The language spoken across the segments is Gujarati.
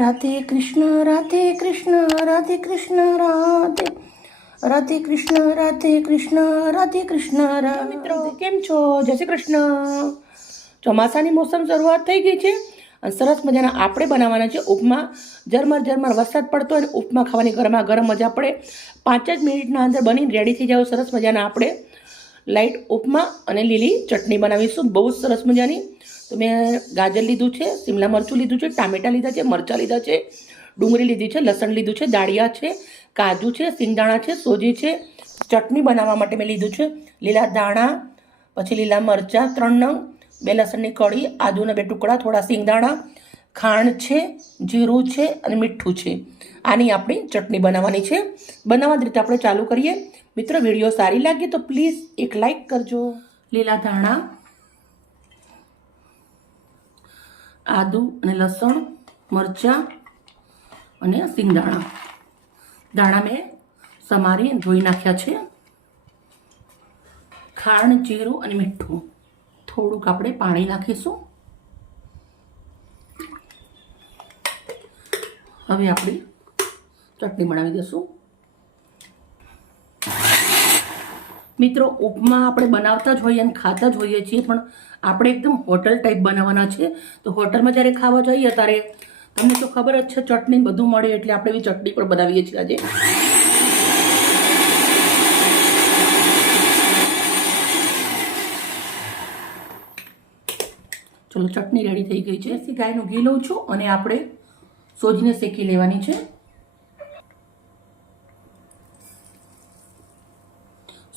રાધે કૃષ્ણ રાધે કૃષ્ણ રાધે કૃષ્ણ રાધે રાધે કૃષ્ણ રાધે કૃષ્ણ રાધે કૃષ્ણ મિત્રો કેમ છો? જય શ્રી કૃષ્ણ. ચોમાસાની મોસમ શરૂઆત થઈ ગઈ છે અને સરસ મજાના આપણે બનાવવાના છે ઉપમા. ઝરમર ઝરમર વરસાદ પડતો હોય અને ઉપમા ખાવાની ગરમા ગરમ મજા પડે. 5 જ મિનિટના અંદર બની રેડી થઈ જાવ. સરસ મજાના આપણે લાઇટ ઉપમા અને લીલી ચટણી બનાવીશું, બહુ જ સરસ મજાની. તો મેં ગાજર લીધું છે, શિમલા મરચું લીધું છે, ટામેટાં લીધા છે, મરચાં લીધા છે, ડુંગળી લીધી છે, લસણ લીધું છે, દાળિયા છે, કાજુ છે, સિંગદાણા છે, સોજી છે. ચટણી બનાવવા માટે મેં લીધું છે લીલા દાણા, પછી લીલા મરચાં 3 નંગ, 2 લસણની કળી, આદુના 2 ટુકડા, થોડા સિંગદાણા, ખાંડ છે, જીરું છે અને મીઠું છે. આની આપણી ચટણી બનાવવાની છે. બનાવવાની રીતે આપણે ચાલુ કરીએ. મિત્રો વિડીયો સારી લાગે તો પ્લીઝ એક લાઈક કરજો. લીલા ધાણા, આદુ અને લસણ, મરચાં અને સિંગદાણા. દાણા મેં સમારી ધોઈ નાખ્યા છે. ખાંડ, જીરું અને મીઠું. થોડુંક આપણે પાણી નાખીશું. હવે આપણે ચટણી બનાવી દઈશું. મિત્રો ઉપમા આપણે બનાવતા જ હોઈએ અને ખાતા જ હોઈએ છીએ, પણ આપણે એકદમ હોટલ ટાઈપ બનાવવાના છે. તો હોટલમાં જ્યારે ખાવા જઈએ ત્યારે તમને તો ખબર જ છે ચટણી બધું મળે, એટલે આપણે એવી ચટણી પણ બનાવીએ છીએ આજે. ચલો ચટણી રેડી થઈ ગઈ છે. ગાયનું ઘી લઉં છું અને આપણે સોજીને શેકી લેવાની છે.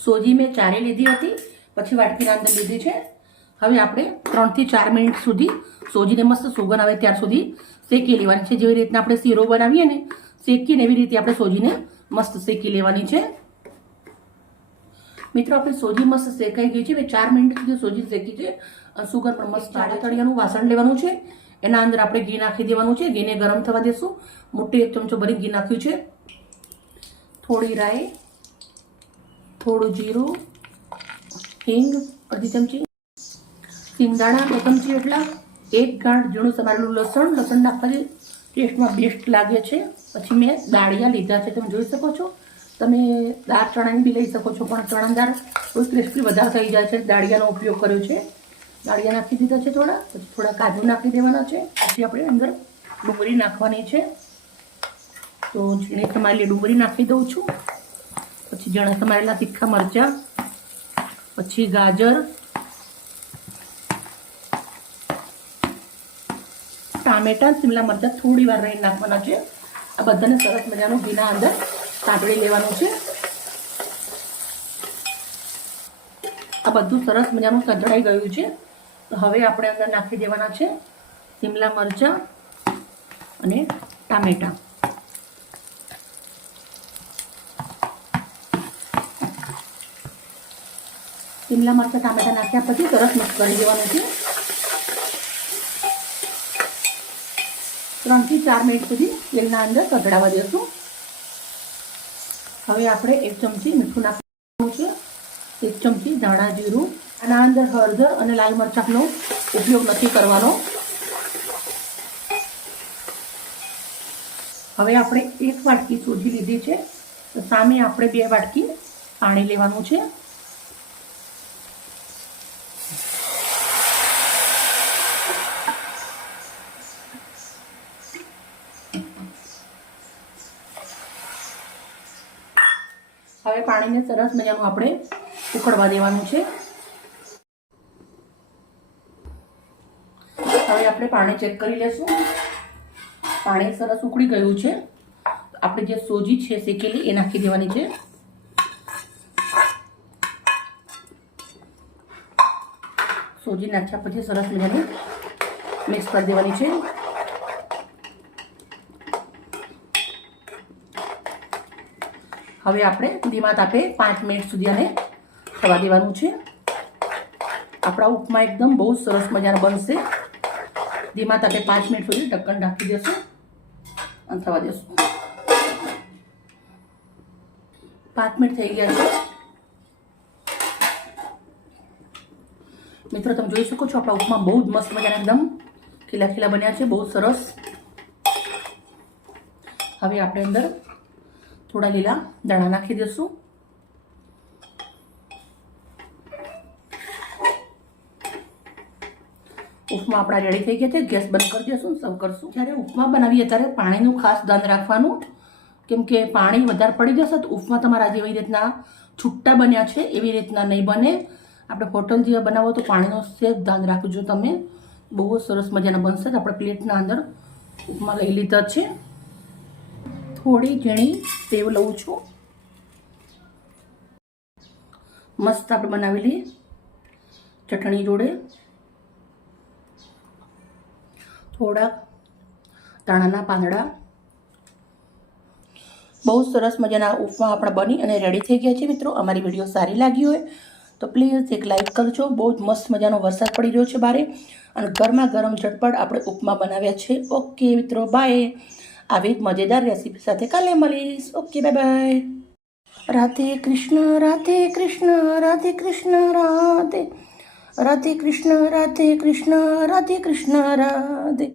સોજી મેં 4 લીધી હતી, પછી વાટકીના અંદર લીધી છે. હવે આપણે 3 થી 4 મિનિટ સુધી સોજીને મસ્ત સુગંધ આવે ત્યાર સુધી શેકી લેવાની છે. જેવી રીતના આપણે શીરો બનાવીએ ને શેકીને એવી રીતે આપણે સોજીને મસ્ત શેકી લેવાની છે. મિત્રો આપણી સોજી મસ્ત શેકાઈ ગઈ છે. મેં 4 મિનિટ સુધી સોજી શેકી છે. સુગંધ પણ મસ્ત. તળિયાનું વાસણ લેવાનું છે, એના અંદર આપણે ઘી નાખી દેવાનું છે. ઘીને ગરમ થવા દેશું. મોટી 1 ચમચો ભરી ઘી નાખ્યું છે. થોડી રાઈ, થોડું જીરું, હિંગ અડધી ચમચી, સિંગદાણા 2 ચમચી એટલા, 1 ગાંઠ ઝીણું સમારેલું લસણ. લસણ નાખવાથી ટેસ્ટમાં બેસ્ટ લાગે છે. પછી મેં દાળિયા લીધા છે, તમે જોઈ શકો છો. તમે દાળ ચણાની બી લઈ શકો છો, પણ ચણા દાળ થોડી ક્રિસ્પી વધારે થઈ જાય છે. દાળિયાનો ઉપયોગ કર્યો છે. દાળિયા નાખી દીધા છે થોડા. પછી થોડા કાજુ નાખી દેવાના છે. પછી આપણે અંદર ડુંગળી નાખવાની છે. તો ઝીણી સમારેલી ડુંગળી નાખી દઉં છું. પછી ઝીણા સમારેલા તીખા મરચાં, પછી ગાજર, ટામેટા, શિમલા મરચાં થોડી વાર રહીને નાખવાના છે. આ બધાને સરસ મજાનું ઘીના અંદર સાંતળી લેવાનું છે. આ બધું સરસ મજાનું સંતળાઈ ગયું છે. તો હવે આપણે અંદર નાખી દેવાના છે શિમલા મરચાં અને ટામેટા. શિમલા મરચાં ટામેટા નાખ્યા પછી સરસ મિક્સ કરી દેવાનું છે. 3 થી 4 મિનિટ સુધી તેલના અંદર સતળાવા દેશું. હવે આપણે 1 ચમચી મીઠું નાખવાનું છે, 1 ચમચી ધાણા જીરું. આના અંદર હળદર અને લાલ મરચાંનો ઉપયોગ નથી કરવાનો. હવે આપણે 1 વાટકી સોજી લીધી છે, તો સામે આપણે 2 વાટકી પાણી લેવાનું છે. હવે પાણીને સરસ મજાનું આપણે ઉકળવા દેવાનું છે. હવે આપણે પાણી ચેક કરી લેશું. પાણી સરસ ઉકળી ગયું છે. આપણે જે સોજી છે શેકેલી એ નાખી દેવાની છે. સોજી નાખ્યા પછી સરસ મજાનું મિક્સ કરી દેવાની છે. હવે આપણે ધીમા તાપે 5 મિનિટ સુધી આને થવા દેવાનું છે. આપણા ઉપમા એકદમ બહુ સરસ મજાના બનશે. ધીમા તાપે 5 મિનિટ સુધી ઢક્કણ ઢાંકી દેશું અને થવા દેશું. 5 મિનિટ થઈ ગયા છે. મિત્રો તમે જોઈ શકો છો આપણા ઉપમા બહુ જ મસ્ત મજાના એકદમ ખીલા ખીલા બન્યા છે, બહુ સરસ. હવે આપણે અંદર થોડા લીલા દાણા નાખી દઈશું. ઉપમા આપણા રેડી થઈ ગયા છે. ગેસ બંધ કરી દઈશું, સર્વ કરશું. જ્યારે ઉપમા બનાવીએ ત્યારે પાણીનું ખાસ ધ્યાન રાખવાનું, કેમ કે પાણી વધારે પડી જશે તો ઉપમા તમારા જેવી રીતના છૂટા બન્યા છે એવી રીતના નહીં બને. આપણે હોટલ જેવા બનાવો તો પાણીનો સેજ ધ્યાન રાખજો તમે. બહુ જ સરસ મજાના બનશે. આપણે પ્લેટના અંદર ઉપમા લઈ લીધા છે. થોડી ઝીણી સેવ લઉં છું. મસ્ત આપણે બનાવેલી ચટણી જોડે થોડા ધાણાના પાંદડા. બહુ સરસ મજાના ઉપમા આપણા બની અને રેડી થઈ ગયા છે. મિત્રો, અમારી વિડીયો સારી લાગી હોય તો પ્લીઝ એક લાઈક કરજો. બહુ જ મસ્ત મજાનો વરસાદ પડી રહ્યો છે બારે અને ગરમા ગરમ ઝટપટ આપણે ઉપમા બનાવ્યા છે. ઓકે મિત્રો, બાય. આવી મજેદાર રેસીપી સાથે કાલે મળીશ. Okay, bye bye. Radhe Krishna Radhe Krishna Radhe Krishna Radhe Radhe Krishna Radhe Krishna Radhe Krishna Radhe.